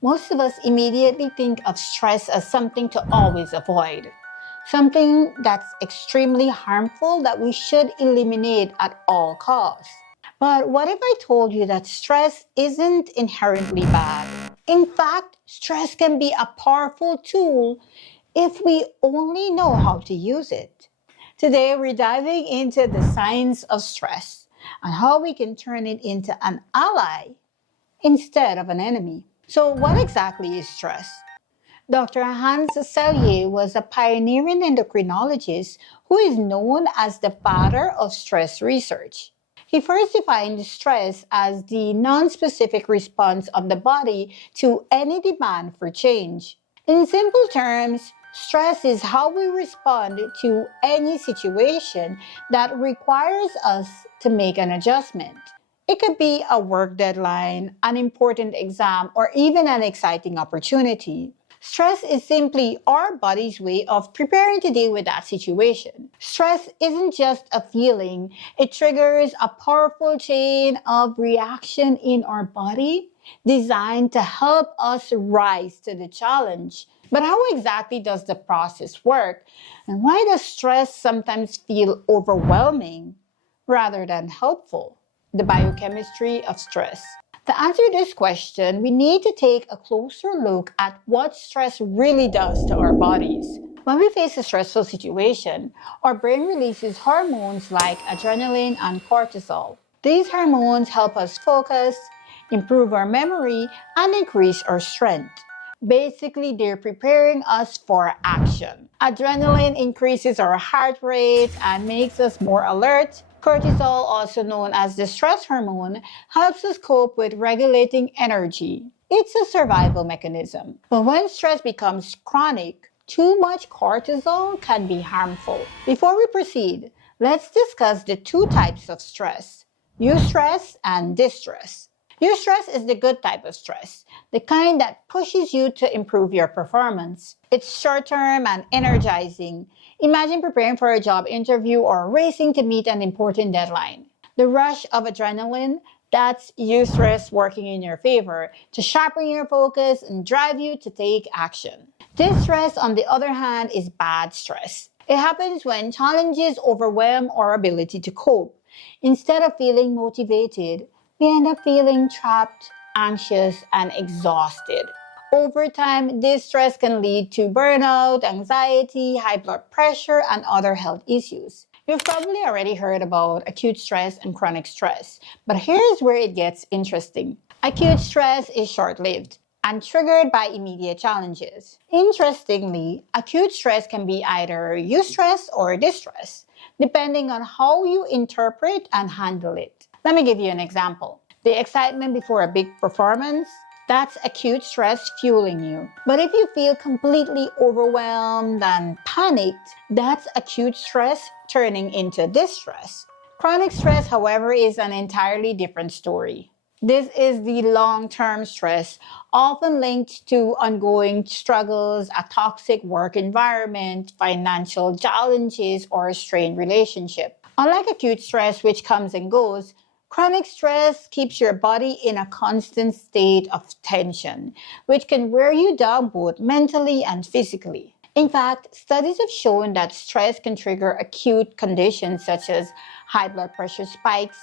Most of us immediately think of stress as something to always avoid, something that's extremely harmful that we should eliminate at all costs. But what if I told you that stress isn't inherently bad? In fact, stress can be a powerful tool if we only know how to use it. Today, we're diving into the science of stress and how we can turn it into an ally instead of an enemy. So, what exactly is stress? Dr. Hans Selye was a pioneering endocrinologist who is known as the father of stress research. He first defined stress as the non-specific response of the body to any demand for change. In simple terms, stress is how we respond to any situation that requires us to make an adjustment. It could be a work deadline, an important exam, or even an exciting opportunity. Stress is simply our body's way of preparing to deal with that situation. Stress isn't just a feeling, it triggers a powerful chain of reaction in our body designed to help us rise to the challenge. But how exactly does the process work? And why does stress sometimes feel overwhelming rather than helpful? The biochemistry of stress. To answer this question, we need to take a closer look at what stress really does to our bodies. When we face a stressful situation, our brain releases hormones like adrenaline and cortisol. These hormones help us focus, improve our memory, and increase our strength. Basically, they're preparing us for action. Adrenaline increases our heart rate and makes us more alert. Cortisol, also known as the stress hormone, helps us cope with regulating energy. It's a survival mechanism. But when stress becomes chronic, too much cortisol can be harmful. Before we proceed, let's discuss the two types of stress: eustress and distress. Eustress is the good type of stress, the kind that pushes you to improve your performance. It's short-term and energizing. Imagine preparing for a job interview or racing to meet an important deadline. The rush of adrenaline, that's eustress working in your favor to sharpen your focus and drive you to take action. Distress, on the other hand, is bad stress. It happens when challenges overwhelm our ability to cope. Instead of feeling motivated, we end up feeling trapped, anxious, and exhausted. Over time, this stress can lead to burnout, anxiety, high blood pressure, and other health issues. You've probably already heard about acute stress and chronic stress, but here's where it gets interesting. Acute stress is short-lived and triggered by immediate challenges. Interestingly, acute stress can be either eustress or distress, depending on how you interpret and handle it. Let me give you an example. The excitement before a big performance, that's acute stress fueling you. But if you feel completely overwhelmed and panicked, that's acute stress turning into distress. Chronic stress, however, is an entirely different story. This is the long-term stress, often linked to ongoing struggles, a toxic work environment, financial challenges, or a strained relationship. Unlike acute stress, which comes and goes, chronic stress keeps your body in a constant state of tension, which can wear you down both mentally and physically. In fact, studies have shown that stress can trigger acute conditions such as high blood pressure spikes,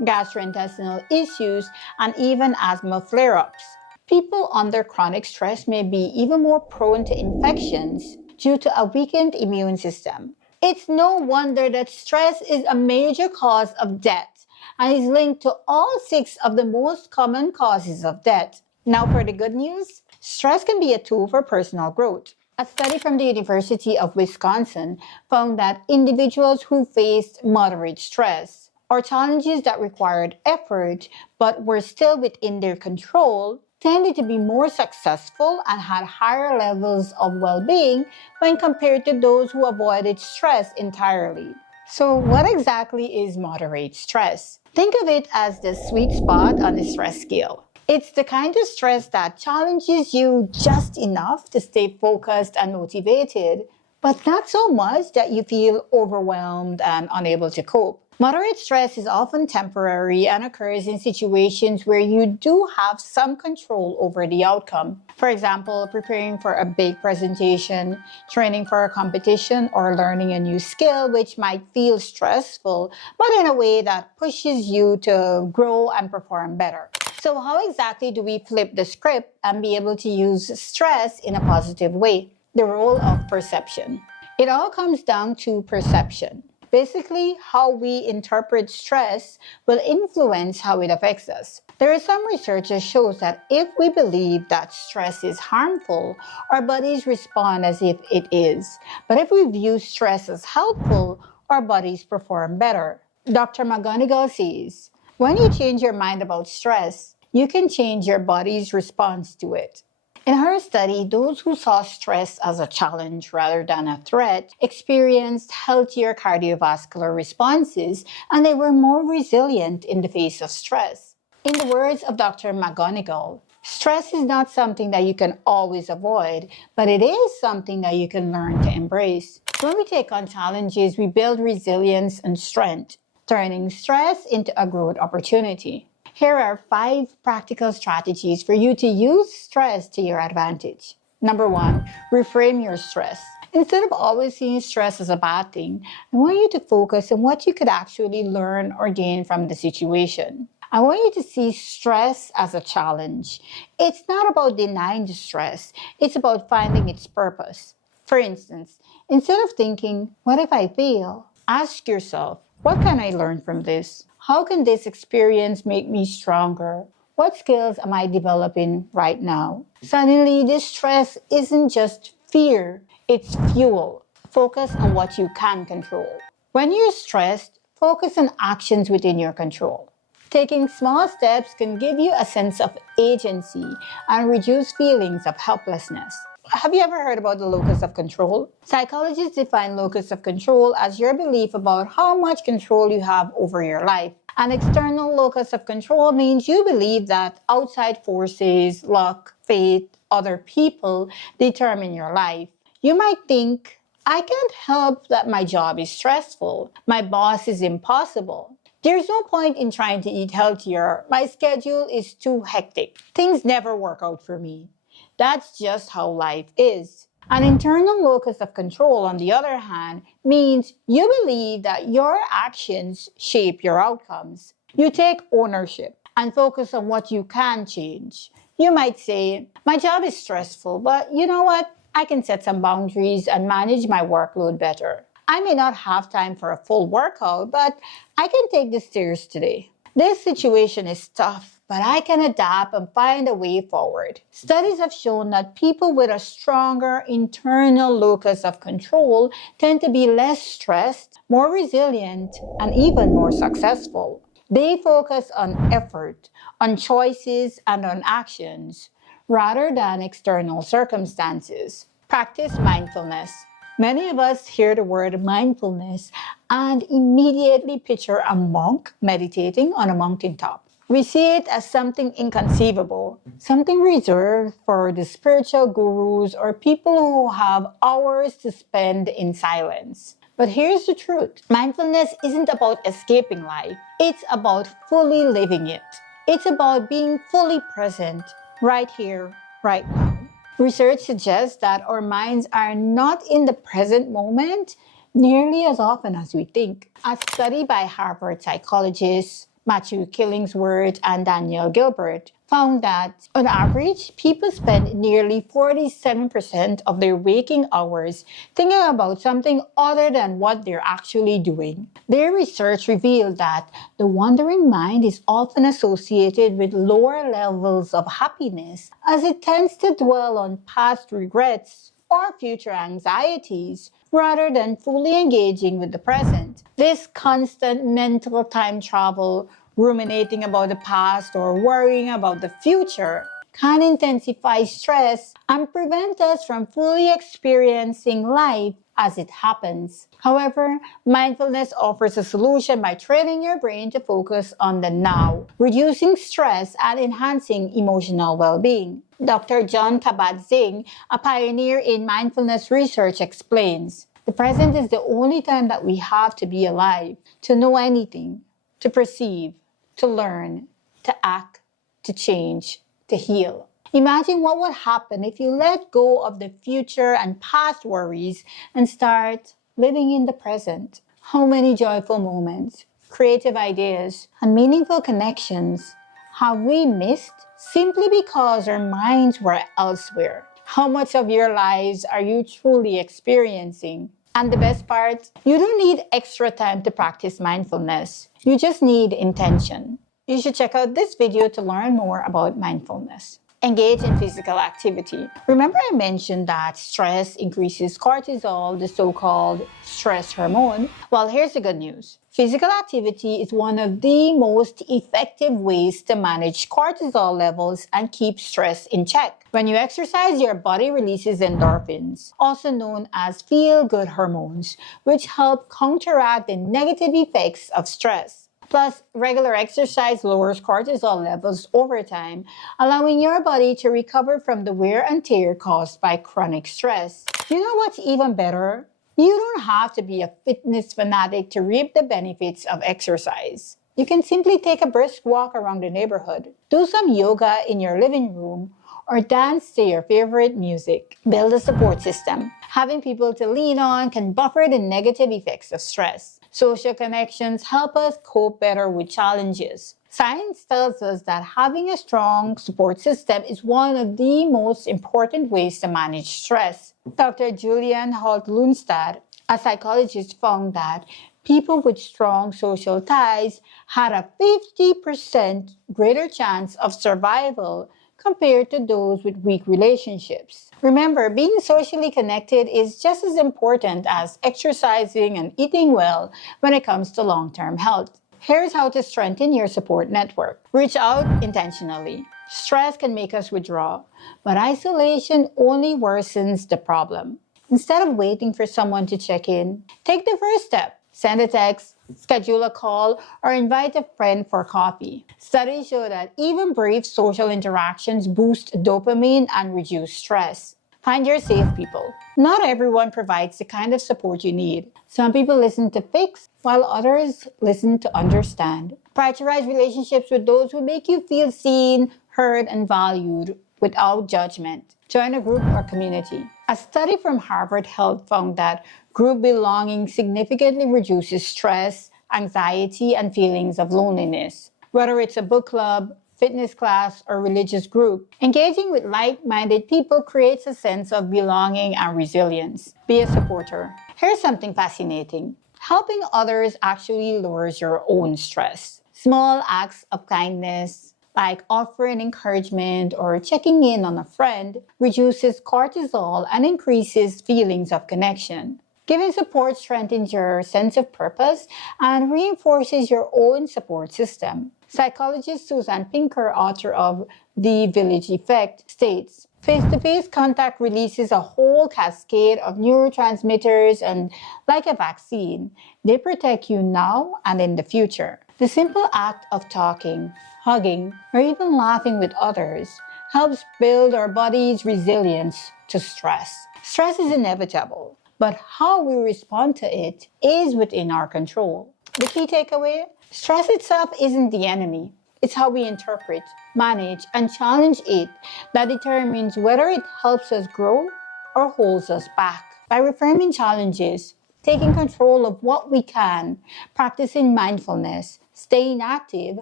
gastrointestinal issues, and even asthma flare-ups. People under chronic stress may be even more prone to infections due to a weakened immune system. It's no wonder that stress is a major cause of death and is linked to all 6 of the most common causes of death. Now for the good news, stress can be a tool for personal growth. A study from the University of Wisconsin found that individuals who faced moderate stress or challenges that required effort but were still within their control tended to be more successful and had higher levels of well-being when compared to those who avoided stress entirely. So what exactly is moderate stress? Think of it as the sweet spot on the stress scale. It's the kind of stress that challenges you just enough to stay focused and motivated, but not so much that you feel overwhelmed and unable to cope. Moderate stress is often temporary and occurs in situations where you do have some control over the outcome. For example, preparing for a big presentation, training for a competition, or learning a new skill, which might feel stressful, but in a way that pushes you to grow and perform better. So how exactly do we flip the script and be able to use stress in a positive way? The role of perception. It all comes down to perception. Basically, how we interpret stress will influence how it affects us. There is some research that shows that if we believe that stress is harmful, our bodies respond as if it is. But if we view stress as helpful, our bodies perform better. Dr. McGonigal says, when you change your mind about stress, you can change your body's response to it. In her study, those who saw stress as a challenge rather than a threat experienced healthier cardiovascular responses, and they were more resilient in the face of stress. In the words of Dr. McGonigal, stress is not something that you can always avoid, but it is something that you can learn to embrace. When we take on challenges, we build resilience and strength, turning stress into a growth opportunity. Here are 5 practical strategies for you to use stress to your advantage. Number 1, reframe your stress. Instead of always seeing stress as a bad thing, I want you to focus on what you could actually learn or gain from the situation. I want you to see stress as a challenge. It's not about denying the stress, it's about finding its purpose. For instance, instead of thinking, what if I fail? Ask yourself, what can I learn from this? How can this experience make me stronger? What skills am I developing right now? Suddenly, this stress isn't just fear, it's fuel. Focus on what you can control. When you're stressed, focus on actions within your control. Taking small steps can give you a sense of agency and reduce feelings of helplessness. Have you ever heard about the locus of control? Psychologists define locus of control as your belief about how much control you have over your life. An external locus of control means you believe that outside forces, luck, fate, other people determine your life. You might think, I can't help that my job is stressful. My boss is impossible. There's no point in trying to eat healthier. My schedule is too hectic. Things never work out for me. That's just how life is. An internal locus of control, on the other hand, means you believe that your actions shape your outcomes. You take ownership and focus on what you can change. You might say, my job is stressful, but you know what? I can set some boundaries and manage my workload better. I may not have time for a full workout, but I can take the stairs today. This situation is tough, but I can adapt and find a way forward. Studies have shown that people with a stronger internal locus of control tend to be less stressed, more resilient, and even more successful. They focus on effort, on choices, and on actions, rather than external circumstances. Practice mindfulness. Many of us hear the word mindfulness and immediately picture a monk meditating on a mountaintop. We see it as something inconceivable, something reserved for the spiritual gurus or people who have hours to spend in silence. But here's the truth. Mindfulness isn't about escaping life. It's about fully living it. It's about being fully present right here, right now. Research suggests that our minds are not in the present moment nearly as often as we think. A study by Harvard psychologists Matthew Killingsworth and Daniel Gilbert found that, on average, people spend nearly 47% of their waking hours thinking about something other than what they're actually doing. Their research revealed that the wandering mind is often associated with lower levels of happiness, as it tends to dwell on past regrets or future anxieties rather than fully engaging with the present. This constant mental time travel, ruminating about the past or worrying about the future, can intensify stress and prevent us from fully experiencing life as it happens. However, mindfulness offers a solution by training your brain to focus on the now, reducing stress and enhancing emotional well-being. Dr. John Kabat-Zinn, a pioneer in mindfulness research, explains, The present is the only time that we have to be alive, to know anything, to perceive, to learn, to act, to change, to heal. Imagine what would happen if you let go of the future and past worries and start living in the present. How many joyful moments, creative ideas, and meaningful connections have we missed simply because our minds were elsewhere? How much of your lives are you truly experiencing? And the best part, you don't need extra time to practice mindfulness. You just need intention. You should check out this video to learn more about mindfulness. Engage in physical activity. Remember I mentioned that stress increases cortisol, the so-called stress hormone? Well, here's the good news. Physical activity is one of the most effective ways to manage cortisol levels and keep stress in check. When you exercise, your body releases endorphins, also known as feel-good hormones, which help counteract the negative effects of stress. Plus, regular exercise lowers cortisol levels over time, allowing your body to recover from the wear and tear caused by chronic stress. You know what's even better? You don't have to be a fitness fanatic to reap the benefits of exercise. You can simply take a brisk walk around the neighborhood, do some yoga in your living room, or dance to your favorite music. Build a support system. Having people to lean on can buffer the negative effects of stress. Social connections help us cope better with challenges. Science tells us that having a strong support system is one of the most important ways to manage stress. Dr. Julian Holt-Lundstad, a psychologist, found that people with strong social ties had a 50% greater chance of survival compared to those with weak relationships. Remember, being socially connected is just as important as exercising and eating well when it comes to long-term health. Here's how to strengthen your support network. Reach out intentionally. Stress can make us withdraw, but isolation only worsens the problem. Instead of waiting for someone to check in, take the first step. Send a text, schedule a call, or invite a friend for coffee. Studies show that even brief social interactions boost dopamine and reduce stress. Find your safe people. Not everyone provides the kind of support you need. Some people listen to fix, while others listen to understand. Prioritize relationships with those who make you feel seen, heard, and valued without judgment. Join a group or community. A study from Harvard Health found that group belonging significantly reduces stress, anxiety, and feelings of loneliness. Whether it's a book club, fitness class, or religious group, engaging with like-minded people creates a sense of belonging and resilience. Be a supporter. Here's something fascinating. Helping others actually lowers your own stress. Small acts of kindness, like offering encouragement or checking in on a friend, reduces cortisol and increases feelings of connection. Giving support strengthens your sense of purpose and reinforces your own support system. Psychologist Susan Pinker, author of The Village Effect, states, face-to-face contact releases a whole cascade of neurotransmitters and, like a vaccine, they protect you now and in the future. The simple act of talking, hugging, or even laughing with others helps build our body's resilience to stress. Stress is inevitable, but how we respond to it is within our control. The key takeaway? Stress itself isn't the enemy. It's how we interpret, manage, and challenge it that determines whether it helps us grow or holds us back. By reframing challenges, taking control of what we can, practicing mindfulness, staying active,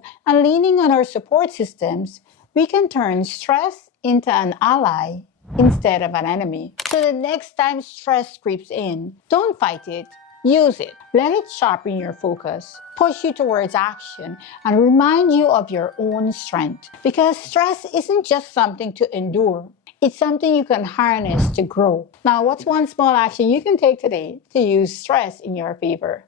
and leaning on our support systems, we can turn stress into an ally instead of an enemy. So the next time stress creeps in, don't fight it. Use it. Let it sharpen your focus, push you towards action, and remind you of your own strength. Because stress isn't just something to endure. It's something you can harness to grow. Now, what's one small action you can take today to use stress in your favor?